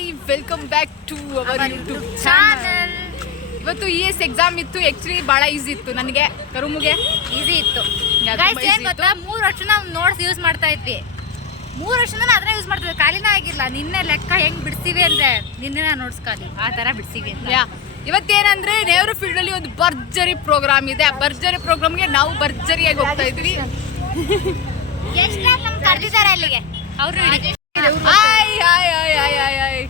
Hi, welcome back to our YouTube channel. ಇವತ್ತು ES exam ಇತ್ತು. Actually ಭಾಳ easy ಇತ್ತು. ನನಗೆ ಕರುಮುಗೆ ಈಸಿ ಇತ್ತು. ಏನ್ ಗೊತ್ತಾ, 3 ವರ್ಷ ನಾವು ನೋಟ್ಸ್ ಯೂಸ್ ಮಾಡ್ತಾ ಇದ್ವಿ. 3 ವರ್ಷದಿಂದ ಅದನ್ನ ಯೂಸ್ ಮಾಡ್ತಿದ್ವಿ. ಖಾಲಿನ ಆಗಿಲ್ಲ. ನಿನ್ನೆ ಲೆಕ್ಕ ಹೆಂಗ್ ಬಿಡ್ತೀವಿ ಅಂದ್ರೆ ನಿನ್ನೆ ನೋಟ್ಸ್ ಖಾಲಿ ಆ ತರ ಬಿಡ್ತೀವಿ ಅಂತ. ಇವತ್ತೇನಂದ್ರೆ ನೆಹರು ಫೀಲ್ಡ್ ಅಲ್ಲಿ ಒಂದು ಭರ್ಜರಿ ಪ್ರೋಗ್ರಾಮ್ ಇದೆ. ಆ ಭರ್ಜರಿ ಪ್ರೋಗ್ರಾಮ್ಗೆ ನಾವು ಭರ್ಜರಿಯಾಗಿ ಹೋಗ್ತಾ ಇದ್ವಿ. ಕರೆದಿದ್ದಾರೆ ಅಲ್ಲಿಗೆ ಅವರು. Hi hi hi hi hi hi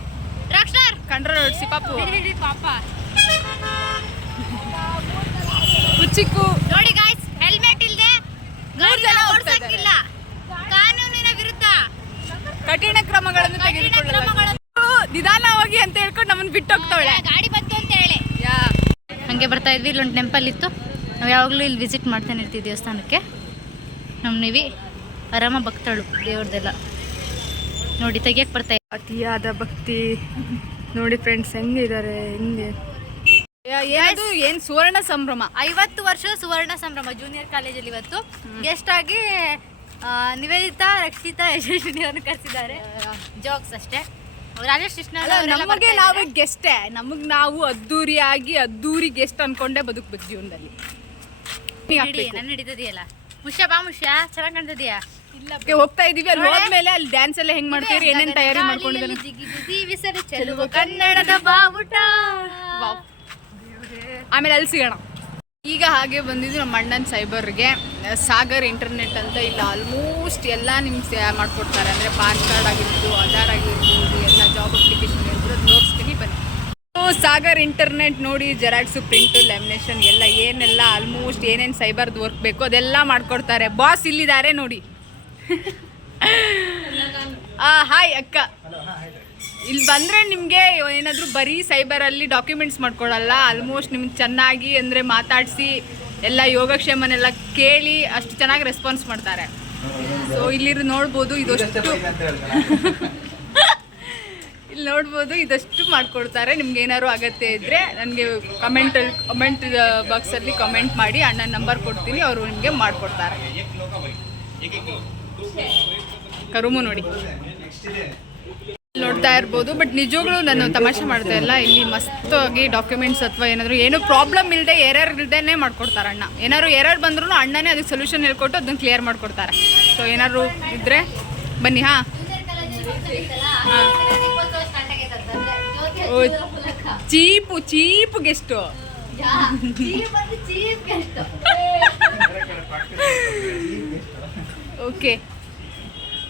rockstar ಕಂಡ್ರ ನೋಡ್ಸಿ ಪಾಪು ಪಾಪ ಕುಚಿಕ್ಕು ನೋಡಿ ಗಾಯ್ಸ್, ಹೆಲ್ಮೆಟ್ ಇಲ್ಲದೆ ಓಡಿಸಕ್ಕಿಲ್ಲ. ಕಾನೂನಿನ ವಿರುದ್ಧ ಕಠಿಣ ಕ್ರಮಗಳನ್ನು ತೆಗೆದುಕೊಳ್ಳಲಾಗುವುದು. ನಿಧಾನವಾಗಿ ಅಂತ ಹೇಳ್ಕೊಂಡು ನಮ್ಮನ್ನು ಬಿಟ್ಟು ಹೋಗ್ತಾಳೆ. ಗಾಡಿ ಬಂತು ಅಂತ ಹೇಳಿ ಹಂಗೆ ಬರ್ತಾ ಇದ್ವಿ. ಇಲ್ಲೊಂದು ಟೆಂಪಲ್ ಇತ್ತು. ನಾವು ಯಾವಾಗಲೂ ಇಲ್ಲಿ ವಿಸಿಟ್ ಮಾಡ್ತಾನೆ ಇರ್ತೀವಿ ದೇವಸ್ಥಾನಕ್ಕೆ. ನಮ್ಮ ನೀವಿ ಆರಾಮ ಭಕ್ತಳು ದೇವ್ರದೆಲ್ಲ ನೋಡಿ ತೆಗಿಯಕ್ಕೆ ಬರ್ತಾ. ಅತಿಯಾದ ಭಕ್ತಿ ನೋಡಿ ಫ್ರೆಂಡ್ಸ್ ಹೆಂಗಿದ್ದಾರೆ. ಹೆಂಗೆ ಏನ್ ಸುವರ್ಣ ಸಂಭ್ರಮ, 50 ವರ್ಷ ಸುವರ್ಣ ಸಂಭ್ರಮ ಜೂನಿಯರ್ ಕಾಲೇಜಲ್ಲಿ. ಇವತ್ತು ಗೆಸ್ಟ್ ಆಗಿ ನಿವೇದಿತಾ, ರಕ್ಷಿತಾ, ಯಶಸ್ವಿನಿ ಅವ್ರನ್ನ ಕರೆಸಿದ್ದಾರೆ. ಜೋಕ್ಸ್ ಅಷ್ಟೇ. ರಾಜೇಶ್ ಕೃಷ್ಣ ನಮಗೆ ನಾವೇ ಗೆಸ್ಟೇ. ನಮಗ್ ನಾವು ಅದ್ದೂರಿ ಗೆಸ್ಟ್ ಅನ್ಕೊಂಡೇ ಬದುಕ್ಬೇಕು ಜೀವನದಲ್ಲಿ. ನನ್ನ ಹಿಡಿತದಿಯಲ್ಲ ಮುಷ್ಯ ಬಾ ಮುಷ್ಯ, ಚೆನ್ನಾಗಿ ಕಾಣ್ತದೀಯಾ? ಹೋಗ್ತಾ ಇದೀವಿ. ಅಲ್ಲಿ ಹೋದ್ಮೇಲೆ ಅಲ್ಲಿ ಡ್ಯಾನ್ಸ್ ಎಲ್ಲ ಹೆಂಗ್ ಮಾಡ್ತೀರಿ, ಏನೇನ್ ತಯಾರಿ ಮಾಡ್ಕೊಂಡಿದ್ದಾರೆ ಕನ್ನಡದ ಬಾವುಟ. ಆಮೇಲೆ ಅಲ್ಲಿ ಸಿಗೋಣ. ಈಗ ಹಾಗೆ ಬಂದಿದ್ದು ನಮ್ಮ ಅಣ್ಣನ ಸೈಬರ್ಗೆ. ಸಾಗರ್ ಇಂಟರ್ನೆಟ್ ಅಂತ ಇಲ್ಲ ಆಲ್ಮೋಸ್ಟ್ ಎಲ್ಲ ನಿಮ್ಗೆ ಮಾಡ್ಕೊಡ್ತಾರೆ. ಅಂದರೆ ಪಾನ್ ಕಾರ್ಡ್ ಆಗಿರ್ಬೋದು, ಆಧಾರ್ ಆಗಿರ್ಬೋದು, ಎಲ್ಲ ಜಾಬ್ ಅಪ್ಲಿಕೇಶನ್ ಇರ್ಬೋದು ತೋರಿಸ್ತೀನಿ ಬನ್ನಿ. ಸಾಗರ್ ಇಂಟರ್ನೆಟ್ ನೋಡಿ, ಜೆರಾಕ್ಸು, ಪ್ರಿಂಟು, ಲ್ಯಾಮಿನೇಷನ್ ಎಲ್ಲ ಏನೆಲ್ಲ ಆಲ್ಮೋಸ್ಟ್ ಏನೇನು ಸೈಬರ್ದು ವರ್ಕ್ ಬೇಕು ಅದೆಲ್ಲ ಮಾಡ್ಕೊಡ್ತಾರೆ. ಬಾಸ್ ಇಲ್ಲಿದ್ದಾರೆ ನೋಡಿ. ಹಾಯ್ ಅಕ್ಕ. ಇಲ್ಲಿ ಬಂದರೆ ನಿಮಗೆ ಏನಾದರೂ ಬರೀ ಸೈಬರಲ್ಲಿ ಡಾಕ್ಯುಮೆಂಟ್ಸ್ ಮಾಡ್ಕೊಡಲ್ಲ. ಆಲ್ಮೋಸ್ಟ್ ನಿಮ್ಗೆ ಚೆನ್ನಾಗಿ ಅಂದರೆ ಮಾತಾಡಿಸಿ ಎಲ್ಲ ಯೋಗಕ್ಷೇಮನೆಲ್ಲ ಕೇಳಿ ಅಷ್ಟು ಚೆನ್ನಾಗಿ ರೆಸ್ಪಾನ್ಸ್ ಮಾಡ್ತಾರೆ. ಸೊ ಇಲ್ಲಿ ನೋಡ್ಬೋದು, ಇಲ್ಲಿ ನೋಡ್ಬೋದು ಇದಷ್ಟು ಮಾಡಿಕೊಡ್ತಾರೆ. ನಿಮ್ಗೆ ಏನಾದ್ರು ಅಗತ್ಯ ಇದ್ದರೆ ನನಗೆ ಕಮೆಂಟ್ ಬಾಕ್ಸಲ್ಲಿ ಕಮೆಂಟ್ ಮಾಡಿ, ಅಣ್ಣನ ನಂಬರ್ ಕೊಡ್ತೀನಿ, ಅವರು ನಿಮಗೆ ಮಾಡಿಕೊಡ್ತಾರೆ. ಕರುಮು ನೋಡಿ ನೋಡ್ತಾ ಇರ್ಬೋದು. ಬಟ್ ನಿಜವಾಗ್ಲೂ ನಾನು ತಮಾಷೆ ಮಾಡ್ತಾ ಇಲ್ಲ. ಇಲ್ಲಿ ಮಸ್ತಾಗಿ ಡಾಕ್ಯುಮೆಂಟ್ಸ್ ಅಥವಾ ಏನಾದರೂ ಏನೂ ಪ್ರಾಬ್ಲಮ್ ಇಲ್ಲದೆ ಎರರ್ ಇಲ್ಲದೇ ಮಾಡ್ಕೊಡ್ತಾರೆ ಅಣ್ಣ. ಏನಾದ್ರು ಎರರ್ ಬಂದ್ರೂ ಅಣ್ಣನೇ ಅದಕ್ಕೆ ಸೊಲ್ಯೂಷನ್ ಹೇಳ್ಕೊಟ್ಟು ಅದನ್ನು ಕ್ಲಿಯರ್ ಮಾಡಿಕೊಡ್ತಾರೆ. ಸೊ ಏನಾದ್ರು ಇದ್ದರೆ ಬನ್ನಿ. Cheap guest. ಓಕೆ,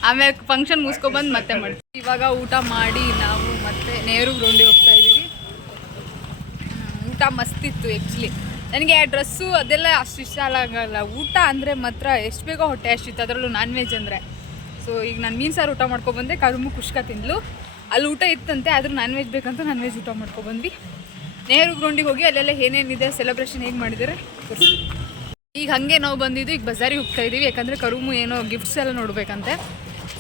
ಆಮೇಲೆ ಫಂಕ್ಷನ್ ಮುಗಿಸ್ಕೊಬಂದು ಮತ್ತೆ ಮಾಡ್ತೀವಿ. ಇವಾಗ ಊಟ ಮಾಡಿ ನಾವು ಮತ್ತೆ ನೆಹರು ಗ್ರೌಂಡಿಗೆ ಹೋಗ್ತಾ ಇದ್ದೀವಿ. ಊಟ ಮಸ್ತಿತ್ತು. ಆ್ಯಕ್ಚುಲಿ ನನಗೆ ಡ್ರೆಸ್ಸು ಅದೆಲ್ಲ ಅಷ್ಟು ಇಷ್ಟ ಆಗಲ್ಲ. ಊಟ ಅಂದರೆ ಮಾತ್ರ ಎಷ್ಟು ಬೇಗೋ ಹೊಟ್ಟೆ ಅಷ್ಟಿತ್ತು, ಅದರಲ್ಲೂ ನಾನ್ ವೆಜ್ ಅಂದರೆ. ಸೊ ಈಗ ನಾನು ಮೀನು ಸಾರು ಊಟ ಮಾಡ್ಕೊಬಂದೆ. ಕರುಮು ಕುಷ್ಕ ತಿಂದ್ಲು. ಅಲ್ಲಿ ಊಟ ಇತ್ತಂತೆ, ಆದರೂ ನಾನ್ ವೆಜ್ ಬೇಕಂತ ನಾನ್ ವೆಜ್ ಊಟ ಮಾಡ್ಕೊಬಂದ್ವಿ. ನೆಹರು ಗ್ರೌಂಡಿಗೆ ಹೋಗಿ ಅಲ್ಲೆಲ್ಲ ಏನೇನಿದೆ, ಸೆಲೆಬ್ರೇಷನ್ ಹೇಗೆ ಮಾಡಿದ್ದಾರೆ ತೋರಿಸಿ. ಈಗ ಹಾಗೆ ನಾವು ಬಂದಿದ್ದು ಈಗ ಬಜಾರಿಗೆ ಹೋಗ್ತಾ ಇದ್ದೀವಿ. ಯಾಕಂದರೆ ಕರುಮು ಏನೋ ಗಿಫ್ಟ್ಸ್ ಎಲ್ಲ ನೋಡ್ಬೇಕಂತೆ.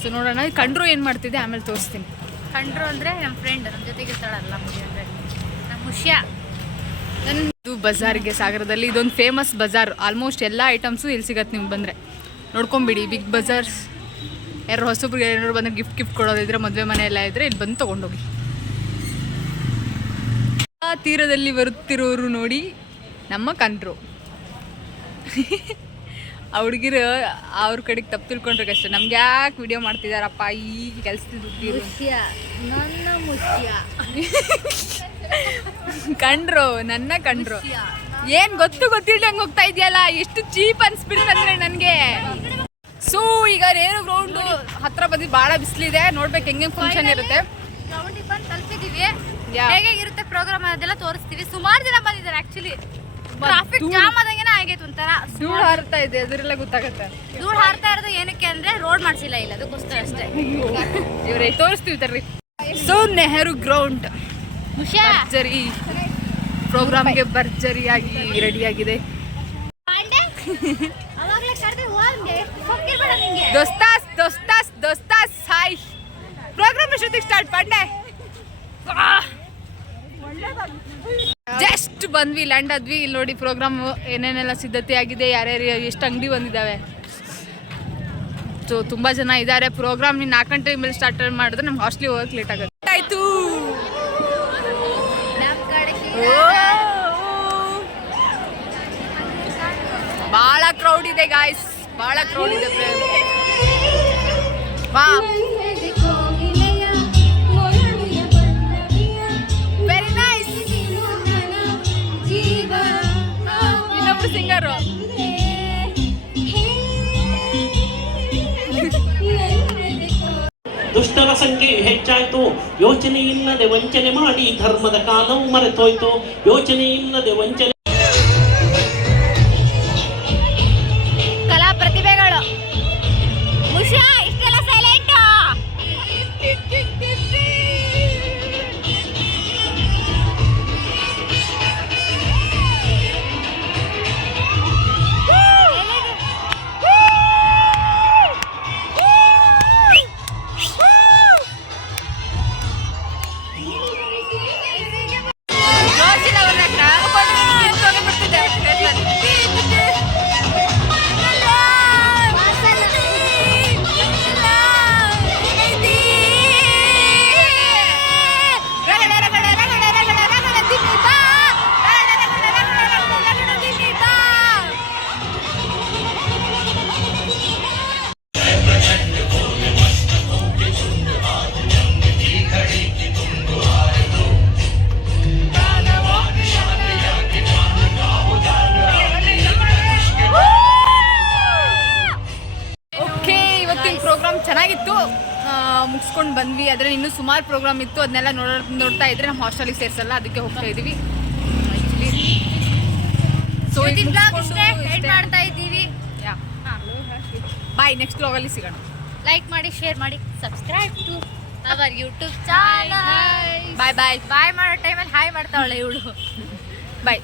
ಸೊ ನೋಡೋಣ. ಕಂಡ್ರು ಏನು ಮಾಡ್ತಿದ್ದೆ ಆಮೇಲೆ ತೋರಿಸ್ತೀನಿ. ಕಂಡ್ರು ಅಂದರೆ ನಮ್ಮ ಫ್ರೆಂಡ್, ನಮ್ಮ ಜೊತೆಗೆ ಇರ್ತಾಳಲ್ಲ ನಮ್ಮ ಮುಷ್ಯ. ಇದು ಬಜಾರಿಗೆ ಸಾಗರದಲ್ಲಿ ಇದೊಂದು ಫೇಮಸ್ ಬಜಾರ್. ಆಲ್ಮೋಸ್ಟ್ ಎಲ್ಲ ಐಟಮ್ಸು ಇಲ್ಲಿ ಸಿಗತ್ತೆ. ನೀವು ಬಂದರೆ ನೋಡ್ಕೊಂಬಿಡಿ. ಬಿಗ್ ಬಜಾರ್ಸ್. ಯಾರು ಹೊಸಬ್ರಿಗೆ ಏನಾದ್ರು ಬಂದರೆ ಗಿಫ್ಟ್ ಕೊಡೋದಿದ್ರೆ, ಮದುವೆ ಮನೆ ಎಲ್ಲ ಇದ್ದರೆ ಇಲ್ಲಿ ಬಂದು ತೊಗೊಂಡೋಗಿ. ತೀರದಲ್ಲಿ ಬರುತ್ತಿರೋರು ನೋಡಿ ನಮ್ಮ ಕಂಡ್ರು. ಆ ಹುಡುಗಿರು ಅವ್ರ ಕಡೆಗೆ ತಪ್ಪು ತಿಳ್ಕೊಂಡ್ರೆ ಕಷ್ಟ. ನಮ್ಗೆ ಯಾಕೆ ವಿಡಿಯೋ ಮಾಡ್ತಿದಾರಪ್ಪ ಈ ಕೆಲಸದ ನನ್ನ ಮುಷ್ಯ ಕಂಡ್ರು, ನನ್ನ ಕಂಡ್ರು. ಏನು ಗೊತ್ತಿಲ್ದಂಗೆ ಹೋಗ್ತಾ ಇದೆಯಲ್ಲ, ಎಷ್ಟು ಚೀಪ್ ಅನ್ಸ್ಬಿಡ್ತಂದ್ರೆ ನನಗೆ. ಸೊ ಈಗ ನೆಹರು ಗ್ರೌಂಡ್ ಹತ್ರ ಬಂದು ಭಾಳ ಬಿಸಿಲಿದೆ. ನೋಡ್ಬೇಕು ಹೆಂಗೆ ಫಂಕ್ಷನ್ ಇರುತ್ತೆ. ಗ್ರೌಂಡಿಗೆ ಬಂದು ತಲುಪಿದ್ದೀವಿ. ಹೇಗಿರುತ್ತೆ ಪ್ರೋಗ್ರಾಮ್ ಅದೆಲ್ಲ ತೋರಿಸ್ತೀವಿ. ಸುಮಾರು ಜನ ಬಂದಿದ್ದಾರೆ. ಆ್ಯಕ್ಚುಲಿ ಟ್ರಾಫಿಕ್ ಜಾಮ್ ಆದಂಗೆನೇ ಆಗೈತೆ. ಒಂಥರ ಧೂಳು ಹಾರ್ತಾ ಇದೆ, ಅದರೆಲ್ಲ ಗೊತ್ತಾಗುತ್ತೆ. ಧೂಳು ಹಾರ್ತಾ ಇರೋದು ಏನಕ್ಕೆ ಅಂದರೆ ರೋಡ್ ಮಾಡಿಸಿಲ್ಲ ಇಲ್ಲ, ಅದಕ್ಕೋಸ್ಕರ ಅಷ್ಟೇ. ಇವರೇ ತೋರಿಸ್ತೀವಿ ತರ್ರಿ. ಸೊ ನೆಹರು ಗ್ರೌಂಡ್ ಭರ್ಜರಿ ಪ್ರೋಗ್ರಾಮ್ಗೆ ಭರ್ಜರಿಯಾಗಿ ರೆಡಿಯಾಗಿದೆ. ದೋಸ್ತಾಸ್ ಹಾಯ್. ಪ್ರೋಗ್ರಾಮ್ ಎಷ್ಟೊತ್ತಿಗೆ ಸ್ಟಾರ್ಟ್ ಪಾಂಡೆ? ಜಸ್ಟ್ ಬಂದ್ವಿ, ಲ್ಯಾಂಡ್ ಆದ್ವಿ. ಇಲ್ಲಿ ನೋಡಿ ಪ್ರೋಗ್ರಾಮ್ ಏನೇನೆಲ್ಲ ಸಿದ್ಧತೆ ಆಗಿದೆ, ಯಾರ್ಯಾರು ಎಷ್ಟು ಅಂಗಡಿ ಬಂದಿದ್ದಾವೆ. ಸೊ ತುಂಬ ಜನ ಇದ್ದಾರೆ. ಪ್ರೋಗ್ರಾಮ್ 4 ಗಂಟೆ ಮೇಲೆ ಸ್ಟಾರ್ಟ್ ಮಾಡಿದ್ರೆ ನಮ್ಗೆ ಹಾಸ್ಟ್ಲಿಗೆ ಹೋಗಕ್ಕೆ ಲೇಟ್ ಆಗುತ್ತೆ. ಆಯ್ತು. ಬಹಳ ಕ್ರೌಡ್ ಇದೆ ಗಾಯ್ಸ್, ಬಹಳ ಕ್ರೌಡ್ ಇದೆ. ವಾ ವೆರಿ ನೈಸ್. ಇನ್ನೊಬ್ರು ಸಿಂಗರು. ದುಷ್ಟರ ಸಂಖ್ಯೆ ಹೆಚ್ಚಾಯ್ತು, ಯೋಚನೆ ಇಲ್ಲದೆ ವಂಚನೆ ಮಾಡಿ ಧರ್ಮದ ಕಾಲವು ಮರೆತೋಯ್ತು. ಯೋಚನೆ ಇಲ್ಲದೆ ವಂಚನೆ. ಕಲಾ ಪ್ರತಿಭೆಗಳು ಉಷಾ ಇಷ್ಟೆಲ್ಲ ಸೈಲೆಂಟ್. ಪ್ರೋಗ್ರಾಮ್ ಚೆನ್ನಾಗಿತ್ತು, ಮುಗಿಸ್ಕೊಂಡು ಬಂದ್ವಿ. ಅದರಲ್ಲಿ ಇನ್ನೂ ಸುಮಾರು ಪ್ರೋಗ್ರಾಮ್ ಇತ್ತು, ಅದನ್ನೆಲ್ಲ ನೋಡ್ತಾ ಇದ್ರೆ ನಮ್ಮ ಹಾಸ್ಟೆಲಿಗೆ ಸೇರಿಸಲ್ಲ, ಅದಕ್ಕೆ ಹೋಗ್ತಾ ಇದ್ದೀವಿ. ಸೊ ಮಾಡ್ತಾ ಇದ್ದೀವಿ. ಬಾಯ್, ನೆಕ್ಸ್ಟ್ ವ್ಲಾಗಲ್ಲಿ ಸಿಗೋಣ. ಲೈಕ್ ಮಾಡಿ, ಶೇರ್ ಮಾಡಿ, subscribe to our YouTube channel. Bye bye. Bye ಮಾಡೋ ಟೈಮಲ್ಲಿ ಹಾಯ್ ಮಾಡ್ತಾವಳೆ ಇವಳು. ಬಾಯ್.